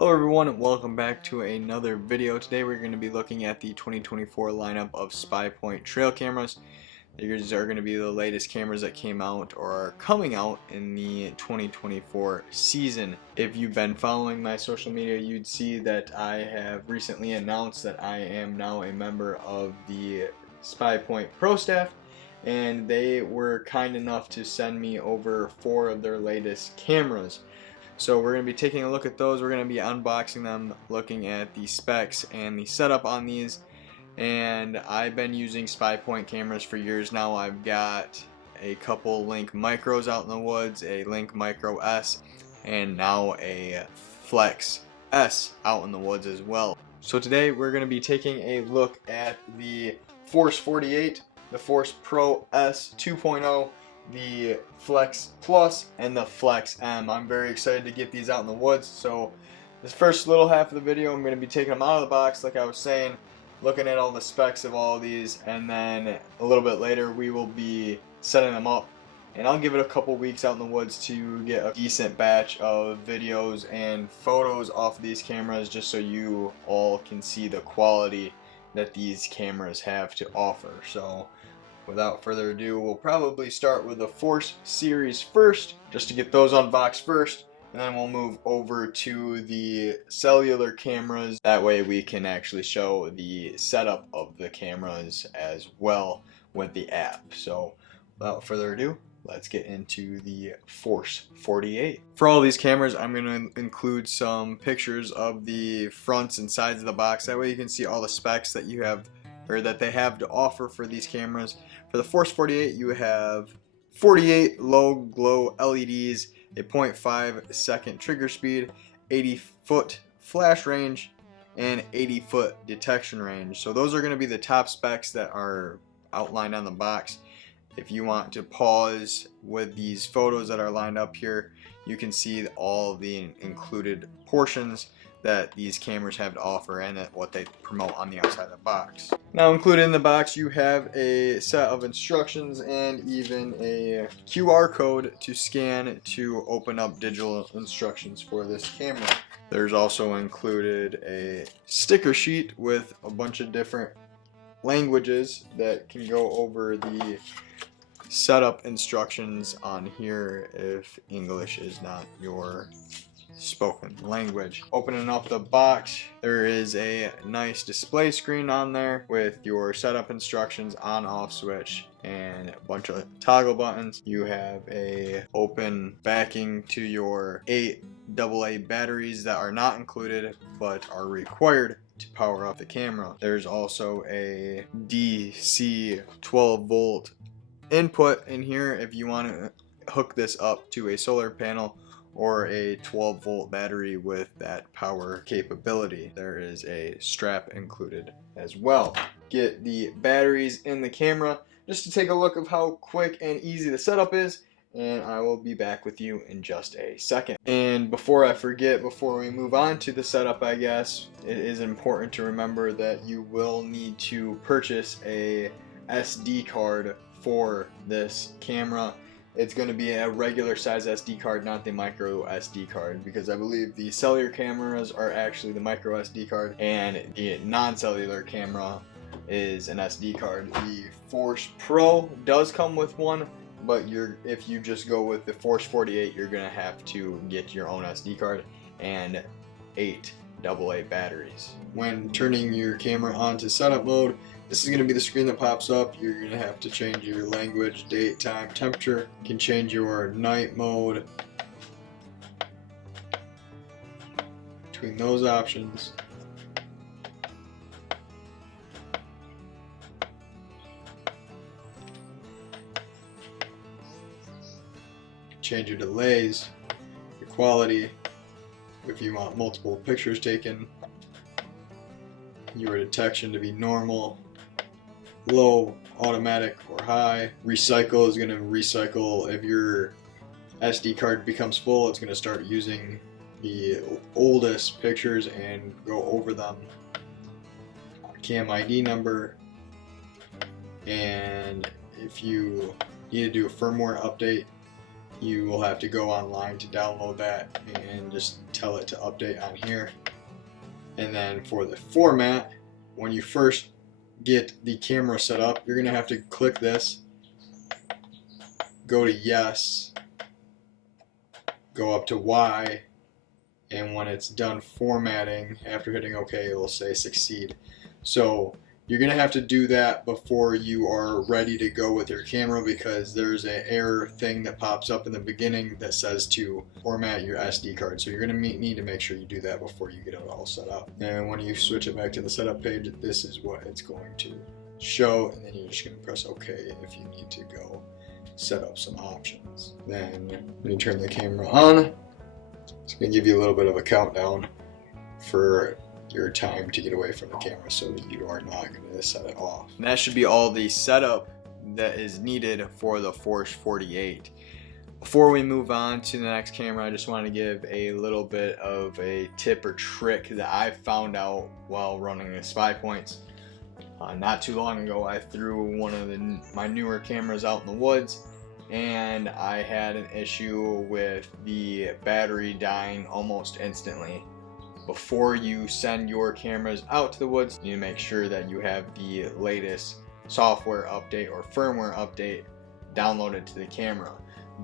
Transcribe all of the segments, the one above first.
Hello everyone and welcome back to another video. Today we're going to be looking at the 2024 lineup of SPYPOINT trail cameras. These are going to be the latest cameras that came out or are coming out in the 2024 season. If you've been following my social media, you'd see that I have recently announced that I am now a member of the SPYPOINT Pro staff, and they were kind enough to send me over 4 of their latest cameras. So we're going to be taking a look at those. We're going to be unboxing them, looking at the specs and the setup on these. And I've been using SPYPOINT cameras for years now. I've got a couple Link Micros out in the woods, a Link Micro S, and now a Flex S out in the woods as well. So today we're going to be taking a look at the Force 48, the Force Pro S 2.0, the Flex Plus, and the Flex M. I'm very excited to get these out in the woods. So this first little half of the video, I'm going to be taking them out of the box, like I was saying, looking at all the specs of all of these, and then a little bit later we will be setting them up. And I'll give it a couple weeks out in the woods to get a decent batch of videos and photos off of these cameras, just so you all can see the quality that these cameras have to offer. So without further ado, we'll probably start with the Force series first, just to get those unboxed first, and then we'll move over to the cellular cameras. That way we can actually show the setup of the cameras as well with the app. So without further ado, let's get into the Force 48. For all these cameras, I'm going to include some pictures of the fronts and sides of the box. That way you can see all the specs that you have, or that they have to offer for these cameras. For the Force 48, you have 48 low glow LEDs, a 0.5 second trigger speed, 80-foot flash range, and 80-foot detection range. So those are going to be the top specs that are outlined on the box. If you want to pause with these photos that are lined up here, you can see all the included portions that these cameras have to offer and what they promote on the outside of the box. Now, included in the box, you have a set of instructions and even a QR code to scan to open up digital instructions for this camera. There's also included a sticker sheet with a bunch of different languages that can go over the setup instructions on here if English is not your spoken language. Opening up the box, there is a nice display screen on there with your setup instructions, on off switch, and a bunch of toggle buttons. You have a open backing to your 8 AA batteries that are not included but are required to power up the camera. There's also a DC 12 volt input in here if you want to hook this up to a solar panel or a 12 volt battery with that power capability. There is a strap included as well. Get the batteries in the camera just to take a look of how quick and easy the setup is, and I will be back with you in just a second. And before I forget, before we move on to the setup, I guess it is important to remember that you will need to purchase a SD card for this camera. It's going to be a regular size SD card, not the micro SD card, because I believe the cellular cameras are actually the micro SD card and the non-cellular camera is an SD card. The Force Pro does come with one, but if you just go with the Force 48, you're going to have to get your own SD card and 8 AA batteries. When turning your camera on to setup mode, this is going to be the screen that pops up. You're going to have to change your language, date, time, temperature. You can change your night mode between those options. Change your delays, your quality, if you want multiple pictures taken, your detection to be normal, low, automatic, or high. Recycle is going to recycle if your SD card becomes full. It's going to start using the oldest pictures and go over them. Cam ID number, and if you need to do a firmware update, you will have to go online to download that and just tell it to update on here. And then for the format, when you first get the camera set up, you're gonna have to click this, go to yes, go up to Y, and when it's done formatting, after hitting OK, it will say succeed. So you're gonna have to do that before you are ready to go with your camera, because there's an error thing that pops up in the beginning that says to format your SD card. So you're gonna need to make sure you do that before you get it all set up. And when you switch it back to the setup page, this is what it's going to show, and then you're just gonna press OK if you need to go set up some options. Then when you turn the camera on, it's gonna give you a little bit of a countdown for your time to get away from the camera, so that you are not going to set it off. And that should be all the setup that is needed for the Force 48. Before we move on to the next camera, I just want to give a little bit of a tip or trick that I found out while running the SPYPOINT'S. Not too long ago, I threw one of my newer cameras out in the woods, and I had an issue with the battery dying almost instantly. Before you send your cameras out to the woods, you need to make sure that you have the latest software update or firmware update downloaded to the camera.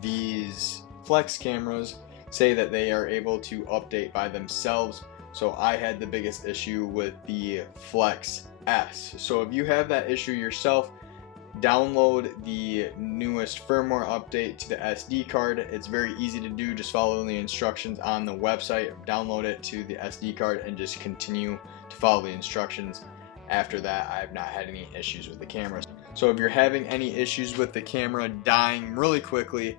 These flex cameras say that they are able to update by themselves, so I had the biggest issue with the Flex S. So if you have that issue yourself, download the newest firmware update to the SD card. It's very easy to do. Just follow the instructions on the website, download it to the SD card, and just continue to follow the instructions. After that, I have not had any issues with the camera. So if you're having any issues with the camera dying really quickly,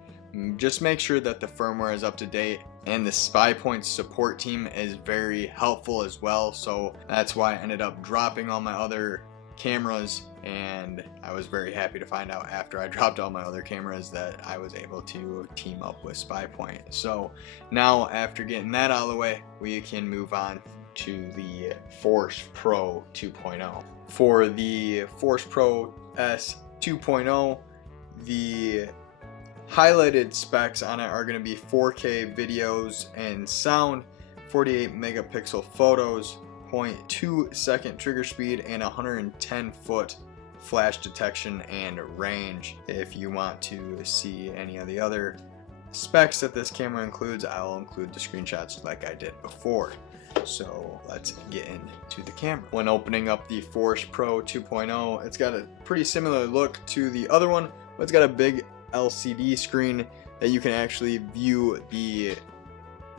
just make sure that the firmware is up to date. And the SPYPOINT'S support team is very helpful as well, so that's why I ended up dropping all my other cameras, and I was very happy to find out after I dropped all my other cameras that I was able to team up with SPYPOINT. So now, after getting that out of the way, we can move on to the Force Pro 2.0. For the Force Pro S 2.0, the highlighted specs on it are going to be 4K videos and sound, 48 megapixel photos, 0.2 second trigger speed, and 110 foot flash detection and range. If you want to see any of the other specs that this camera includes, I'll include the screenshots like I did before. So let's get into the camera. When opening up the Force Pro 2.0, it's got a pretty similar look to the other one, but it's got a big LCD screen that you can actually view the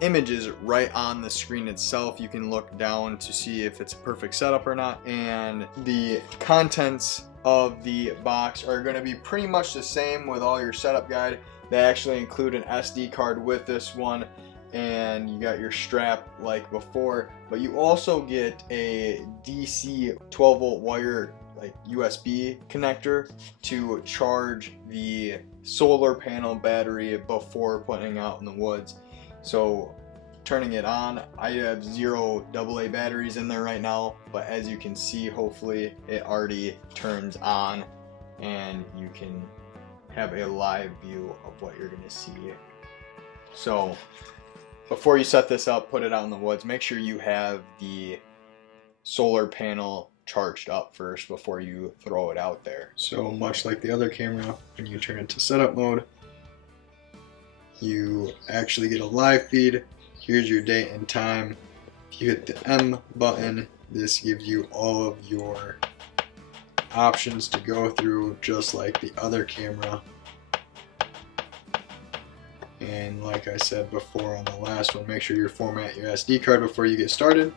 images right on the screen itself. You can look down to see if it's a perfect setup or not, and the contents of the box are going to be pretty much the same with all your setup guide. They actually include an SD card with this one, and you got your strap like before, but you also get a DC 12 volt wire, like USB connector, to charge the solar panel battery before putting it out in the woods. So turning it on, I have 0 AA batteries in there right now, but as you can see, hopefully it already turns on and you can have a live view of what you're going to see. So before you set this up, put it out in the woods, make sure you have the solar panel charged up first before you throw it out there. So much like the other camera, when you turn it to setup mode, you actually get a live feed. Here's your date and time. If you hit the M button, this gives you all of your options to go through, just like the other camera. And like I said before on the last one, make sure you format your SD card before you get started.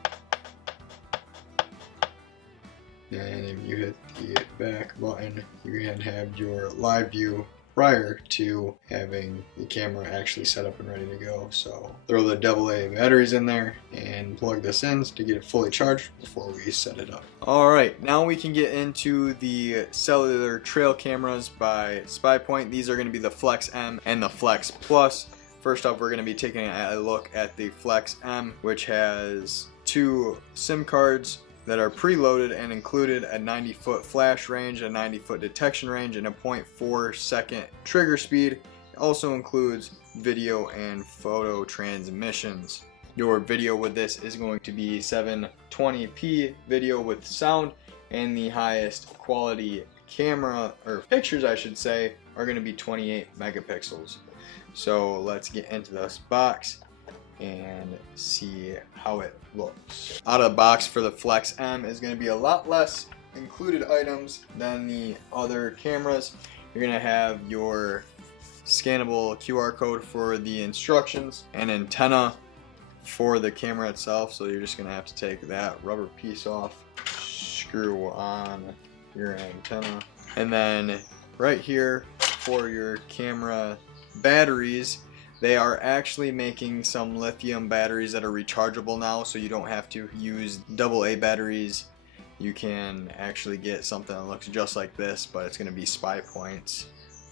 And if you hit the back button, you can have your live view prior to having the camera actually set up and ready to go. So throw the AA batteries in there and plug this in to get it fully charged before we set it up. Alright, now we can get into the cellular trail cameras by SPYPOINT. These are going to be the Flex M and the Flex Plus. First off, we're going to be taking a look at the Flex M, which has 2 SIM cards that are preloaded and included a 90 foot flash range, a 90 foot detection range, and a 0.4 second trigger speed. It also includes video and photo transmissions. Your video with this is going to be 720p video with sound, and the highest quality camera, or pictures I should say, are going to be 28 megapixels. So let's get into this box and see how it looks. Out of the box for the Flex M is going to be a lot less included items than the other cameras. You're going to have your scannable QR code for the instructions, an antenna for the camera itself, so you're just going to have to take that rubber piece off, screw on your antenna, and then right here for your camera batteries, they are actually making some lithium batteries that are rechargeable now, so you don't have to use AA batteries. You can actually get something that looks just like this, but it's going to be SPYPOINT'S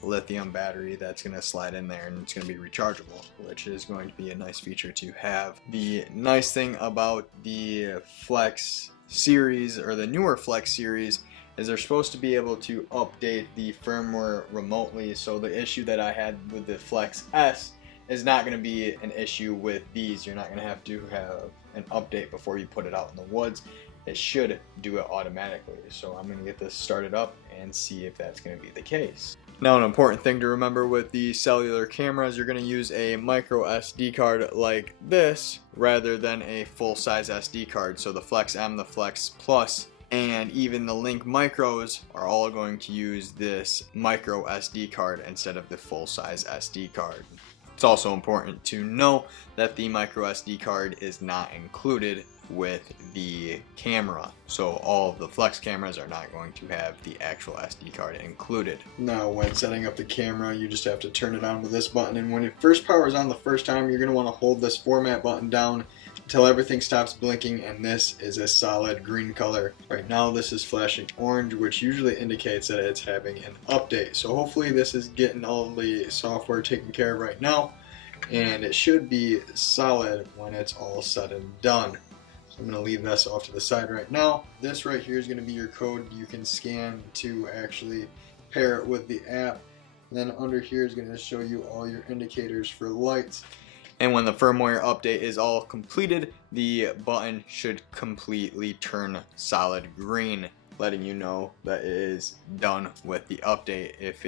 lithium battery that's going to slide in there, and it's going to be rechargeable, which is going to be a nice feature to have. The nice thing about the Flex series, or the newer Flex series, is they're supposed to be able to update the firmware remotely. So the issue that I had with the Flex S is not going to be an issue with these. You're not going to have an update before you put it out in the woods. It should do it automatically. So I'm going to get this started up and see if that's going to be the case. Now, an important thing to remember with the cellular cameras, you're going to use a micro SD card like this rather than a full-size SD card. So the Flex M, the Flex Plus, and even the Link Micros are all going to use this micro SD card instead of the full-size SD card. It's also important to know that the micro SD card is not included with the camera, so all of the Flex cameras are not going to have the actual SD card included. Now, when setting up the camera, you just have to turn it on with this button, and when it first powers on the first time, you're going to want to hold this format button down until everything stops blinking, and this is a solid green color. Right now this is flashing orange, which usually indicates that it's having an update. So hopefully this is getting all the software taken care of right now, and it should be solid when it's all said and done. So I'm going to leave this off to the side right now. This right here is going to be your code you can scan to actually pair it with the app. And then under here is going to show you all your indicators for lights. And when the firmware update is all completed, the button should completely turn solid green, letting you know that it is done with the update. If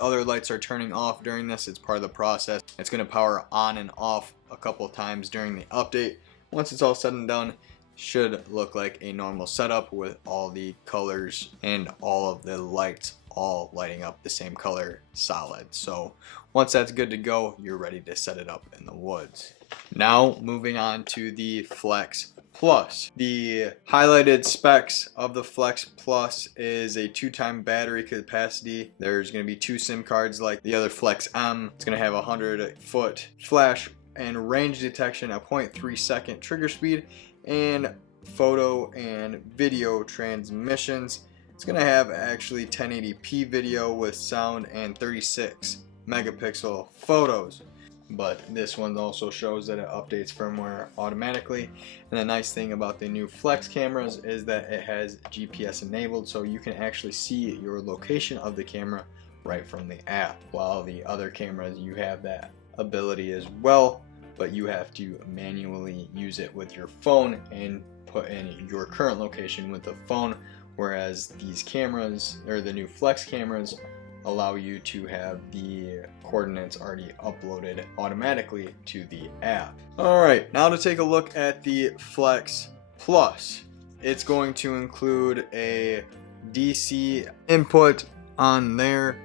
other lights are turning off during this, it's part of the process. It's going to power on and off a couple of times during the update. Once it's all said and done, should look like a normal setup with all the colors and all of the lights all lighting up the same color solid. So once that's good to go, you're ready to set it up in the woods. Now moving on to the Flex Plus. The highlighted specs of the Flex Plus is a 2-time battery capacity. There's going to be 2 SIM cards like the other Flex M. It's going to have a 100-foot flash and range detection, a 0.3 second trigger speed, and photo and video transmissions. It's going to have actually 1080p video with sound and 36 megapixel photos. But this one also shows that it updates firmware automatically. And the nice thing about the new Flex cameras is that it has GPS enabled, so you can actually see your location of the camera right from the app. While the other cameras, you have that ability as well, but you have to manually use it with your phone and put in your current location with the phone, whereas these cameras, or the new Flex cameras, allow you to have the coordinates already uploaded automatically to the app. Alright, now to take a look at the Flex Plus. It's going to include a DC input on there.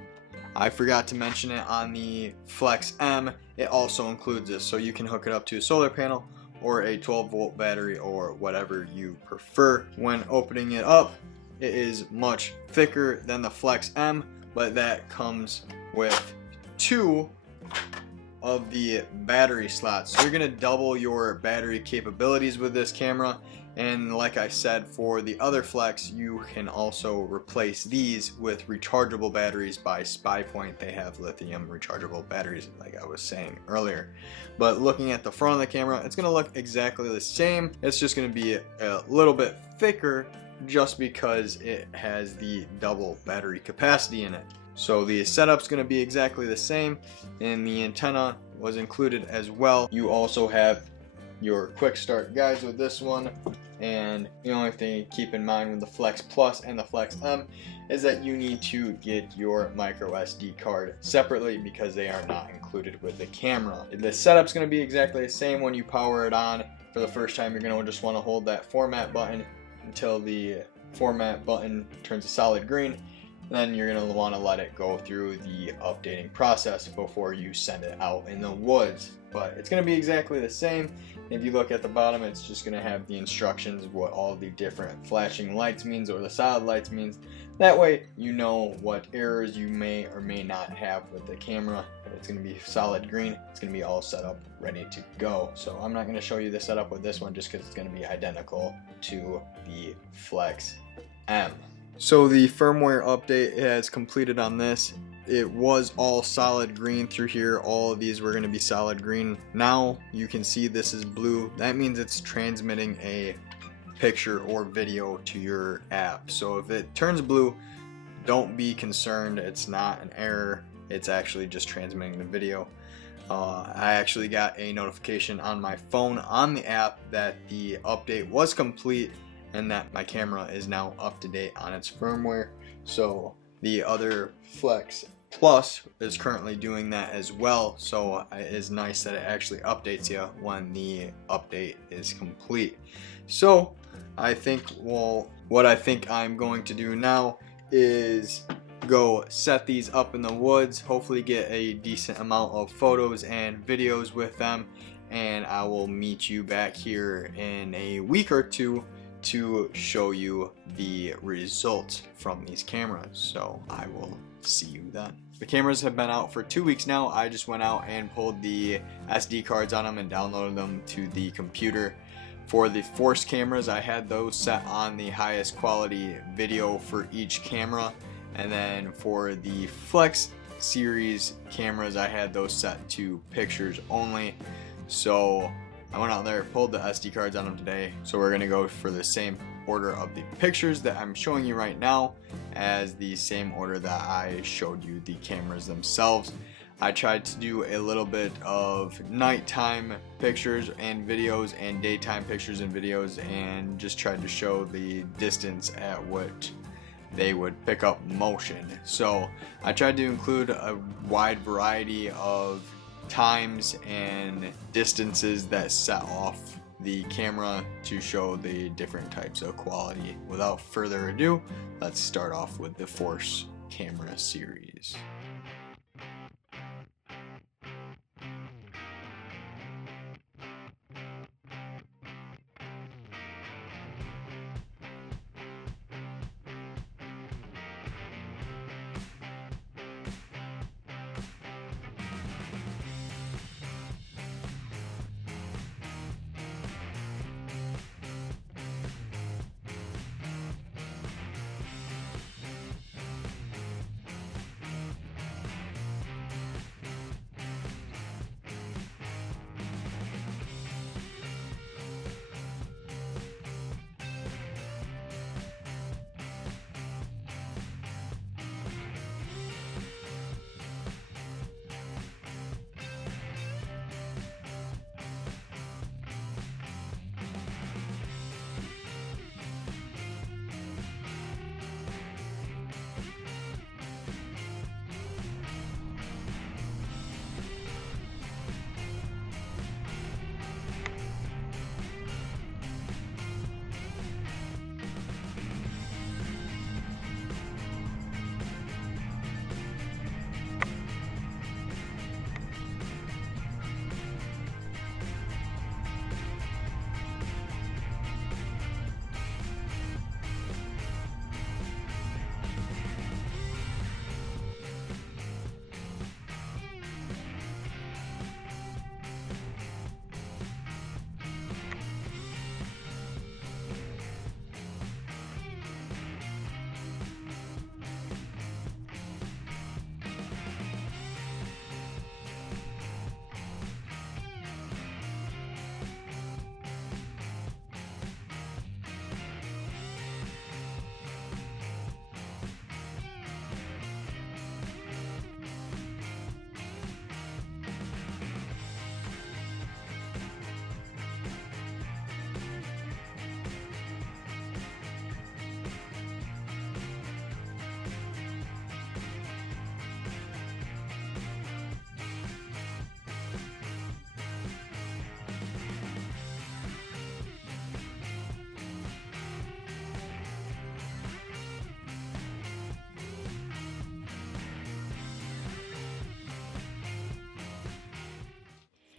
I forgot to mention it on the Flex M. It also includes this, so you can hook it up to a solar panel or a 12-volt battery or whatever you prefer. When opening it up, it is much thicker than the Flex M, but that comes with 2 of the battery slots. So you're going to double your battery capabilities with this camera. And like I said, for the other Flex, you can also replace these with rechargeable batteries by SPYPOINT. They have lithium rechargeable batteries, like I was saying earlier. But looking at the front of the camera, it's going to look exactly the same. It's just going to be a little bit thicker just because it has the double battery capacity in it. So the setup's going to be exactly the same, and the antenna was included as well. You also have your quick start guides with this one, and the only thing to keep in mind with the Flex Plus and the Flex M is that you need to get your micro SD card separately because they are not included with the camera. The setup's going to be exactly the same. When you power it on for the first time, you're going to just want to hold that format button until the format button turns a solid green. Then you're going to want to let it go through the updating process before you send it out in the woods. But it's going to be exactly the same. If you look at the bottom, it's just going to have the instructions, what all the different flashing lights means or the solid lights means. That way you know what errors you may or may not have with the camera. It's going to be solid green. It's going to be all set up, ready to go. So I'm not going to show you the setup with this one just because it's going to be identical to the Flex M. So the firmware update has completed on this. It was all solid green through here. All of these were going to be solid green. Now you can see this is blue. That means it's transmitting a picture or video to your app. So if it turns blue, don't be concerned. It's not an error. It's actually just transmitting the video. I actually got a notification on my phone on the app that the update was complete and that my camera is now up to date on its firmware. So the other Flex Plus is currently doing that as well. So it is nice that it actually updates you when the update is complete. So I think, well, what I think I'm going to do now is go set these up in the woods, hopefully get a decent amount of photos and videos with them, and I will meet you back here in a week or two to show you the results from these cameras. So I will see you then. The cameras have been out for 2 weeks now. I just went out and pulled the SD cards on them and downloaded them to the computer. For the Force cameras, I had those set on the highest quality video for each camera, and then for the Flex series cameras, I had those set to pictures only. So I went out there, pulled the SD cards on them today. So we're gonna go for the same order of the pictures that I'm showing you right now as the same order that I showed you the cameras themselves. I tried to do a little bit of nighttime pictures and videos and daytime pictures and videos, and just tried to show the distance at which they would pick up motion. So I tried to include a wide variety of times and distances that set off the camera to show the different types of quality. Without further ado, let's start off with the Force camera series.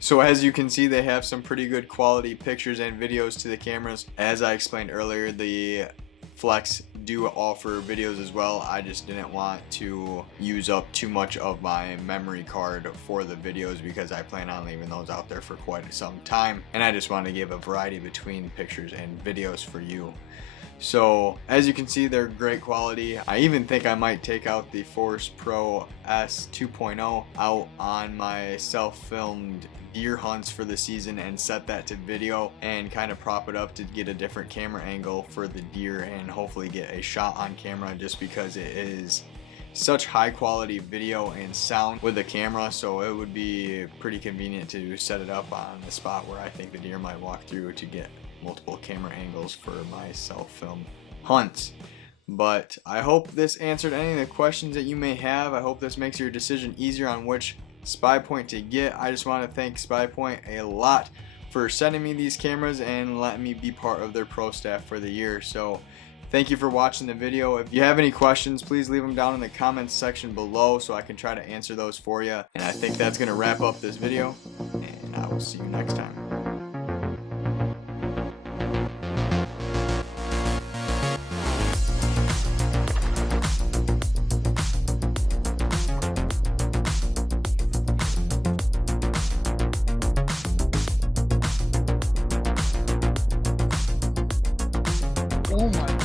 So as you can see, they have some pretty good quality pictures and videos to the cameras. As I explained earlier, the Flex do offer videos as well. I just didn't want to use up too much of my memory card for the videos because I plan on leaving those out there for quite some time, and I just want to give a variety between pictures and videos for you. So as you can see, they're great quality. I even think I might take out the Force Pro S 2.0 out on my self-filmed deer hunts for the season and set that to video and kind of prop it up to get a different camera angle for the deer and hopefully get a shot on camera, just because it is such high quality video and sound with the camera. So it would be pretty convenient to set it up on the spot where I think the deer might walk through to get multiple camera angles for my self-film hunts. But I hope this answered any of the questions that you may have. I hope this makes your decision easier on which SPYPOINT to get. I just want to thank SPYPOINT a lot for sending me these cameras and letting me be part of their pro staff for the year. So thank you for watching the video. If you have any questions, please leave them down in the comments section below so I can try to answer those for you. And I think that's going to wrap up this video, and I will see you next time. Oh my